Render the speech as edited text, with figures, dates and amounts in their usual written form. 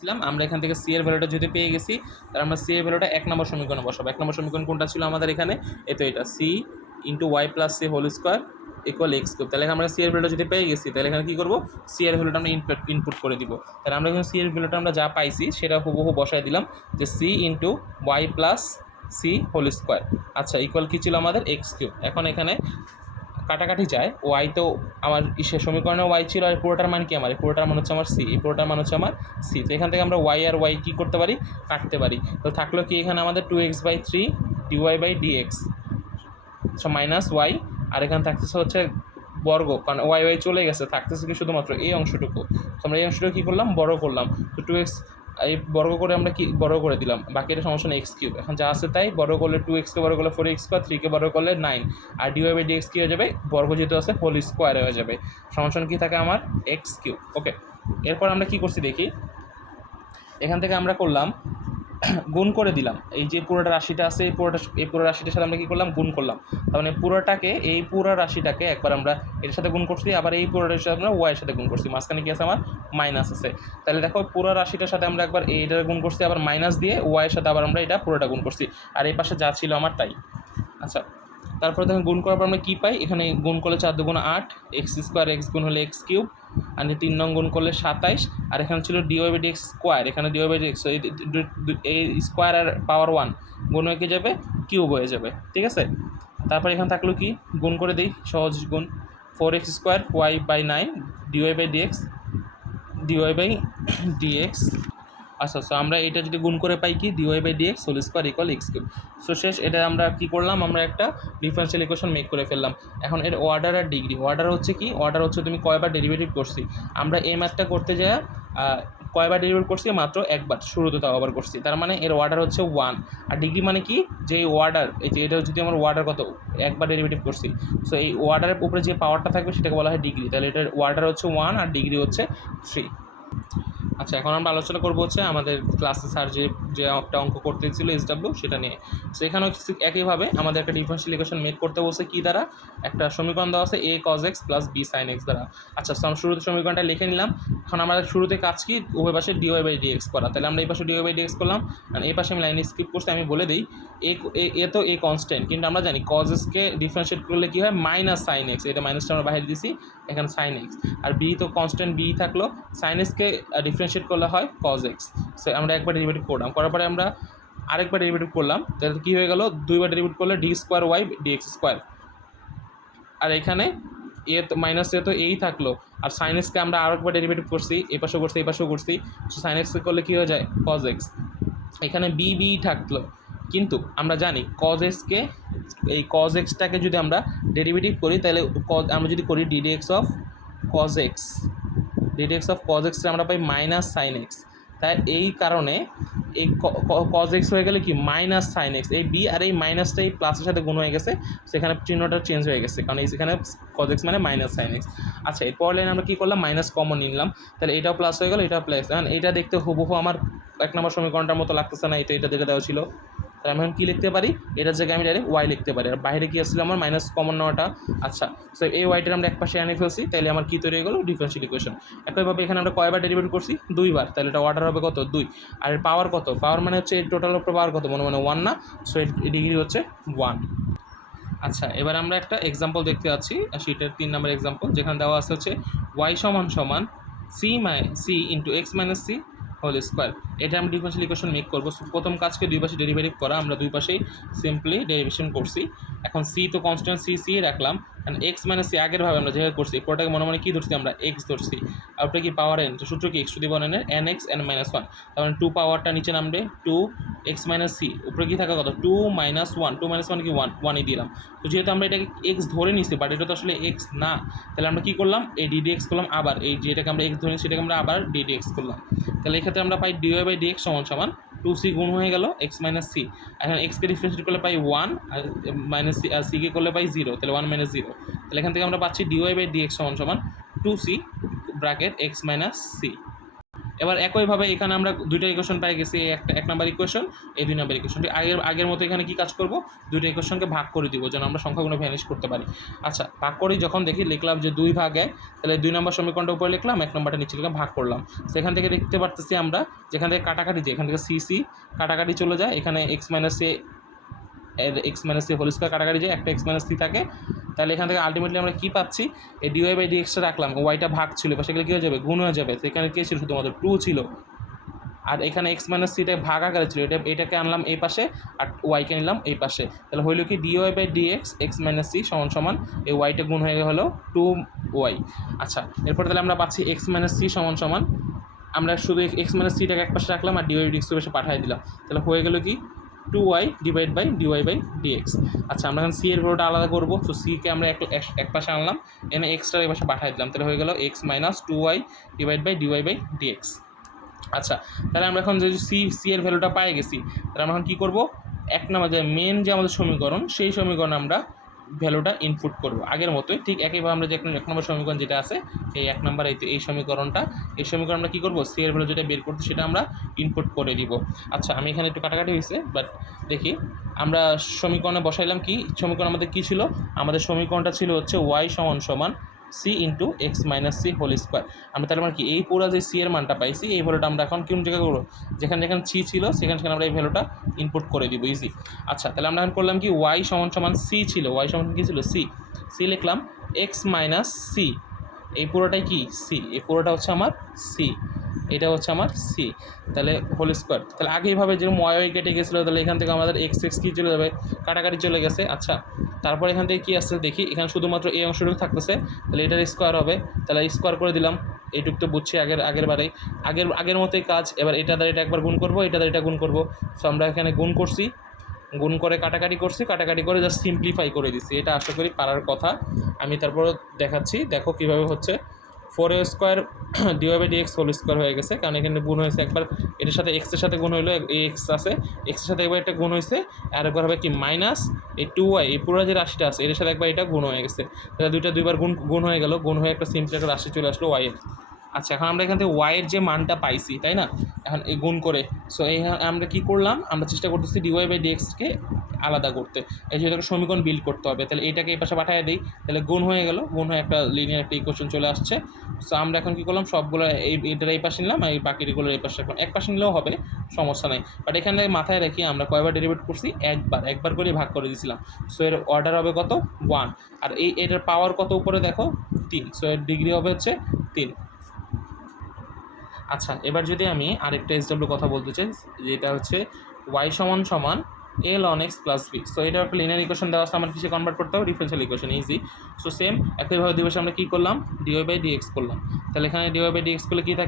আমরা এখান থেকে সি এর ভ্যালুটা যদি পেয়ে গেছি, তাহলে আমরা সি এর ভ্যালুটা 1 নম্বর সমীকরণে বসাবো। 1 নম্বর সমীকরণ কোনটা ছিল আমাদের এখানে? তো এটা C into Y plus C whole square equal x cube. তাহলে আমরা সি এর ভ্যালুটা যদি পেয়ে গেছি, তাহলে এখানে কী করবো? সি এর ভ্যালুটা আমরা ইনপুট করে দিব। তাহলে আমরা এখানে সি এর ভ্যালুটা আমরা যা পাইছি সেটা হুবহু বসায় দিলাম, যে C into Y plus C whole square, আচ্ছা ইকুয়াল কী ছিল আমাদের? X cube. এখন এখানে কাটাকাটি যায়, ওয়াই তো আমার সমীকরণে ওয়াই ছিল, আর পুরোটার মান কি আমার? এই পুরোটার মান হচ্ছে আমার সি, এই পুরোটার মান হচ্ছে আমার সি। তো এখান থেকে আমরা ওয়াই আর ওয়াই কী করতে পারি? কাটতে পারি। তো থাকলো কি এখানে আমাদের 2x/3 dy/dx মাইনাস ওয়াই, আর এখানে থাকতেছে হচ্ছে বর্গ, কারণ ওয়াই ওয়াই চলে গেছে, থাকতেছে কি শুধুমাত্র এই অংশটুকু। তো আমরা এই অংশটুকু কী করলাম? বড় করলাম। তো 2x এই বর্গ করে আমরা কি বড় করে দিলাম, বাকি এটা সমস্যা নেই, এক্স কিউব। এখন যা আছে তাই, বড় করলে 2xকে বড় করলে 4x স্কোয়ার, 3কে বড় করলে 9, আর dy/dx কী হয়ে যাবে? বর্গ যেহেতু আছে হোল স্কোয়ার হয়ে যাবে। সমস্যা কী থাকে আমার? X cube. ওকে, এরপর আমরা কী করছি দেখি। এখান থেকে আমরা করলাম গুণ করে দিলাম, এই যে পুরোটা রাশিটা আছে এই পুরো রাশিটার সাথে আমরা কী করলাম? গুণ করলাম। তার মানে পুরোটাকে, এই পুরো রাশিটাকে একবার আমরা এর সাথে গুণ করছি, আবার এই পুরোটার সাথে আমরা ওয়াইয়ের সাথে গুণ করছি, মাঝখানে কী আছে আমার? মাইনাস আছে। তাহলে দেখো পুরো রাশিটার সাথে আমরা একবার এইটার গুণ করছি, আবার মাইনাস দিয়ে ওয়াইয়ের সাথে আবার আমরা এটা পুরোটা গুণ করছি, আর এই পাশে যা ছিল আমার তাই। আচ্ছা, তারপরে দেখুন গুণ করার পর আমরা কী পাই? এখানে গুণ করলে 4 × 8 এক্স স্কোয়ার, এক্স গুণ হলে এক্স কিউব, আর 3 নং গুণ করলে 27, আর এখানে ছিল dy/dx স্কোয়ার, এখানে dy/dx এই স্কোয়ার আর পাওয়ার 1 গুণ হয়ে যাবে কিউব হয়ে যাবে, ঠিক আছে। তারপর এখানে থাকলো কি? গুণ করে দিই, সহজ গুণ, 4x square y/9 dy/dx dy/dx। আচ্ছা, সো আমরা এটা যদি গুণ করে পাই কি? dy/dx whole square equal x cube. So শেষ, এটা আমরা কী করলাম? আমরা একটা ডিফারেনশিয়াল ইকুয়েশন মেক করে ফেললাম। এখন এর অর্ডার আর ডিগ্রি, অর্ডার হচ্ছে কি? অর্ডার হচ্ছে তুমি কয়বার ডেরিভেটিভ করছি। আমরা এই ম্যাথটা করতে যাই কয়বার ডেরিভেটিভ করছি? মাত্র একবার, শুরুতে তাও আবার করছি। তার মানে এর অর্ডার হচ্ছে 1, আর ডিগ্রি মানে কি? যে অর্ডার, এই যে এটা যদি আমার অর্ডার কত, একবার ডেরিভেটিভ করছি, সো এই অর্ডারের উপরে যে পাওয়ারটা থাকবে সেটাকে বলা হয় ডিগ্রি। তাহলে এটার অর্ডার হচ্ছে 1 আর ডিগ্রি হচ্ছে 3। আচ্ছা, এখন আমরা আলোচনা করবো হচ্ছে আমাদের ক্লাসে স্যার যে একটা অঙ্ক করতে ছিল SW, সেটা নিয়ে। সো এখানেও একইভাবে আমাদের একটা ডিফারেনশিয়াল ইকুয়েশন মেক করতে বলছে কি দ্বারা? একটা সমীকরণ দেওয়া আছে a cos x plus b sin x দ্বারা। আচ্ছা, সো আমরা শুরুতে সমীকরণটা লিখে নিলাম। এখন আমাদের শুরুতে কাজ কি? উভয় পাশে dy/dx করা। তাহলে আমরা এই পাশে dy/dx করলাম, আর এই পাশে আমি লাইন স্কিপ করছি। আমি বলে দিই, এ তো a কনস্ট্যান্ট, কিন্তু আমরা জানি cos x কে ডিফারেন্সিয়েট করলে কী হয়? মাইনাস সাইন এক্স, এটা মাইনাসটা আমরা বাইরে দিছি, এখানে সাইন এক্স। আর b তো কনস্ট্যান্ট b থাকলো, সাইন এক্সকে ডিফারেন্সিয়েট করলে হয় cos x। সো আমরা একবার ডেরিভেটিভ করলাম, করার পরে আমরা আরেকবার ডেরিভেটিভ করলাম, তাহলে কী হয়ে গেল? দুইবার ডেরিভেটিভ করলে d square Y dx square, আর এখানে এ তো মাইনাস এ তো এই থাকলো, আর সাইন এক্সকে আমরা আরেকবার ডেরিভেটিভ করছি, এই পাশেও করছি এই পাশেও করছি, সো সাইন এক্সকে করলে কী হয়ে যায়? cos x। এখানে বি থাকলো, কিন্তু আমরা জানি cos xকে, এই cos xটাকে যদি আমরা ডেরিভেটিভ করি, তাহলে আমরা যদি করি ddx of cos x, ddx of cos x আমরা পাই মাইনাস সাইন এক্স। তাই এই কারণে এই cos x হয়ে গেলে কি? Minus sine x. এই বি আর এই মাইনাসটা এই প্লাসের সাথে গুণ হয়ে গেছে, সেখানে চিহ্নটা চেঞ্জ হয়ে গেছে, কারণ এখানে cos x মানে মাইনাস সাইন এক্স। আচ্ছা, এই পরের লাইন আমরা কী করলাম? মাইনাস কমন নিলাম, তাহলে এটাও প্লাস হয়ে গেল, এটাও প্লাস। এখন এটা দেখতে হুবহু আমার 1 নম্বর সমীকরণটার মতো লাগতেছে না, এটা যেটা দেওয়া ছিল। তাহলে আমি এখন কী লিখতে পারি? এটার জায়গায় আমি ডাইরেক্ট ওয়াই লিখতে পারি, আর বাইরে কী আসছিল আমার? মাইনাস কমন নেওয়াটা। আচ্ছা, সো এই ওয়াইটার আমরা একপাশে আনে ফেলছি, তাহলে আমার কী তৈরি হয়ে গেল? Differential equation. একইভাবে এখানে আমরা কয়বার ডেরিভেটিভ করছি? 2বার, তাহলে এটা অর্ডার হবে কত? 2। আর এর পাওয়ার কত? পাওয়ার মানে হচ্ছে টোটাল উপর পাওয়ার কত? মনে 1 না, সো এই ডিগ্রি হচ্ছে 1। আচ্ছা, এবার আমরা একটা এক্সাম্পল দেখতে পাচ্ছি, শীটের 3 নম্বর এক্সাম্পল, যেখানে দেওয়া আছে হচ্ছে y সমান c into x minus c whole square. এটা আমরা ডিফারেনশিয়াল ইকুয়েশন মেক করবো। প্রথম কাজকে দুই পাশে ডেরিভেটিভ করা, আমরা দুই পাশেই সিম্পলি ডেরিভেশন করছি। এখন সি তো কনস্ট্যান্ট, সি রাখলাম, কারণ এক্স মাইনাস সি আগের ভাবে আমরা যেভাবে করছি, পুরোটাকে মনে মনে কী ধরছি? আমরা এক্স ধরছি। আর ওটা কি? পাওয়ার এন, তো সূত্র কি? X to the power N এর এন এক্স এন মাইনাস 1, তার মানে 2 পাওয়ারটা নিচে নামবে 2 এক্স মাইনাস সি, উপরে কী থাকা কত? 2 - 1, 2 - 1 কি? 1ই দিলাম। তো যেহেতু আমরা এটাকে এক্স ধরে নিছি, বাট এটা তো আসলে এক্স না, তাহলে আমরা কী করলাম? এই ডিডিএক্স করলাম, আবার এই যেটাকে আমরা এক্স ধরে নিচ্ছি সেটাকে আমরা আবার ডিডিএক্স করলাম। তাহলে এক্ষেত্রে আমরা পাই dy/dx সমান 2c গুণ হয়ে গেল এক্স মাইনাস সি। এখন এক্সকে ডিফারেন্সিয়েট করলে পাই 1, আর মাইনাস সি আর সিকে করলে পাই 0, তাহলে 1 - 0। তাহলে এখান থেকে আমরা পাচ্ছি dy/dx সমান 2c bracket x minus C. এবার একইভাবে এখানে আমরা দুইটা ইকুয়েশন পাই গেছি, এক নাম্বার ইকুয়েশন, এই 2 নাম্বার ইকুয়েশনটি আগের মতো এখানে কি কাজ করব, দুইটা ইকুয়েশনকে ভাগ করে দিব যেন আমরা সংখ্যাগুলো ভ্যানিশ করতে পারি। আচ্ছা, ভাগ করি যখন দেখি লিখলাম যে 2 ভাগ 1, তাহলে 2 নম্বর সমীকরণটা উপরে লিখলাম, 1 নম্বরটা নিচে লিখলাম, ভাগ করলাম। সেখান থেকে দেখতে পারতেছি আমরা যেখান থেকে কাটাকাটি যায়, এখান থেকে সি কাটাকাটি চলে যায়, এখানে x minus c whole square কাটাকাটি যায়, একটা এক্স মাইনাস সি থাকে। তাহলে এখান থেকে আলটিমেটলি আমরা কী পাচ্ছি, এই ডিওয়াই বাই ডিএক্সটা রাখলাম, ওয়াইটা ভাগ ছিল, বা সেগুলো কী হয়ে যাবে, গুণ হয়ে যাবে। তো এখানে কী ছিল, শুধুমাত্র 2 ছিল, আর এখানে এক্স মাইনাস সিটা ভাগ আকারে ছিল, এটাকে আনলাম এই পাশে আর ওয়াইকে নিলাম এই পাশে। তাহলে হইল কি d y by d x x minus c সমান এই ওয়াইটা গুণ হয়ে হলো 2y। আচ্ছা, এরপর তাহলে আমরা পাচ্ছি এক্স মাইনাস সি সমান আমরা শুধু এক্স মাইনাস সিটাকে এক পাশে রাখলাম আর ডিওয়াই ডিএক্স পাশে পাঠিয়ে দিলাম। তাহলে হয়ে গেল কি 2y divide by d y by d x. আচ্ছা, আমরা এখন সি এর ভ্যালুটা আলাদা করবো। তো সিকে আমরা এক পাশে আনলাম, এনে এক্সটার এই পাশে পাঠিয়ে দিলাম। তাহলে হয়ে গেল x minus 2y divide by d y by d x. আচ্ছা, তাহলে আমরা এখন যদি সি এর ভ্যালুটা পেয়ে গেছি, তাহলে আমরা এখন কী করবো, এক নম্বর যে মেন যে আমাদের সমীকরণ, সেই সমীকরণে আমরা ভ্যালুটা ইনপুট করবো আগের মতোই। ঠিক একইভাবে আমরা যে এক নম্বর সমীকরণ যেটা আছে, এই 1 নম্বর এই সমীকরণ আমরা কী করবো, সি এর ভ্যালু যেটা বের করতে সেটা আমরা ইনপুট করে দিব। আচ্ছা, আমি এখানে একটু কাটাকাটি হয়েছে, বাট দেখি আমরা সমীকরণে বসাইলাম কি, সমীকরণ আমাদের কী ছিল, আমাদের সমীকরণটা ছিল হচ্ছে ওয়াই সমান c into x minus c whole square. আমরা তাহলে মানে কি এই পুরো যে সি এর মানটা পাইছি, এই ভ্যালুটা আমরা এখন কোন জায়গায় করবো, যেখানে সি ছিল সেখানে আমরা এই ভ্যালুটা ইনপুট করে দিব, ইজি। আচ্ছা, তাহলে আমরা এখন করলাম কি, ওয়াই সমান সি ছিল, ওয়াই সমান কী ছিল, সি লিখলাম, এক্স মাইনাস সি, এই পুরোটাই কি সি, এই পুরোটা হচ্ছে আমার সি, এটা হচ্ছে আমার সি, তাহলে হোল স্কোয়ার। তাহলে আগে এইভাবে যেরকম ওয়াই কেটে গেছিলো, তাহলে এখান থেকে আমাদের এক্স কী চলে যাবে, কাটাকাটি চলে গেছে। আচ্ছা, তারপর এখান থেকে কী আসছে দেখি, এখানে শুধুমাত্র এই অংশটুকু থাকতেছে, তাহলে এটার স্কোয়ার হবে, তাহলে স্কোয়ার করে দিলাম। এইটুক তো বুঝছি আগের মতোই কাজ। এবার এটা দ্বারা এটা একবার গুণ করবো, এটা দ্বারা এটা গুণ করবো। সো আমরা এখানে গুণ করছি, গুণ করে কাটাকাটি করে জাস্ট সিম্পলিফাই করে দিচ্ছি। এটা আশা করি পারার কথা। আমি তারপরও দেখাচ্ছি, দেখো কীভাবে হচ্ছে। 4a square d y by d x whole square হয়ে গেছে, কারণ এখানে গুণ হয়েছে একবার, এটার সাথে এক্সের সাথে গুণ হইলো, এই এক্স আছে, এক্সের সাথে একবার একটা গুণ হয়েছে, আর একবার হবে কি মাইনাস এই 2y, এই পুরো যে রাশিটা আছে এর সাথে একবার এটা গুণ হয়ে গেছে। তাহলে দুইবার গুণ হয়ে গেল, গুণ হয়ে একটা সিম্পল একটা রাশি চলে আসলো y এর। আচ্ছা, এখন আমরা এখান থেকে ওয়াইয়ের যে মানটা পাইছি, তাই না, এখন এই গুণ করে, সো এই আমরা কী করলাম, আমরা চেষ্টা করতেছি ডিওয়াই বাই ডিএক্সকে আলাদা করতে, এই জন্য একটা সমীকরণ বিল্ড করতে হবে। তাহলে এটাকে এই পাশে পাঠিয়ে দিই, তাহলে গুণ হয়ে গেল, গুণ হয়ে একটা লিনিয়ার একটা ইকুয়েশন চলে আসছে। সো আমরা এখন কী করলাম, সবগুলো এটার এই পাশে নিলাম, আর এই বাকিগুলোর এই পাশে রাখলাম। এক পাশে নিলেও হবে, সমস্যা নেই, বাট এখানে মাথায় রাখি আমরা কয়বার ডেরিভেট করছি, একবার করে ভাগ করে দিয়েছিলাম। সো এর অর্ডার হবে কত, 1, আর এটার পাওয়ার কত উপরে দেখো, 3, সো এর ডিগ্রি হবে হচ্ছে 3। আচ্ছা, এবার যদি আমি আরেকটা এসডব্লিউ কথা বলতে চাই, যেটা হচ্ছে ওয়াই সমান L on X plus B. So এটা একটা লিনিয়ার ইকুয়েশন দেওয়া আছে, আমার কিসে কনভার্ট করতে হবে, differential equation, easy. So same একইভাবে দুই পাশে আমরা কী করলাম, ডিওয়াই বাই ডিএক্স করলাম। তাহলে এখানে ডিওয়াই বাই ডিএক্স করলে কী থাকে,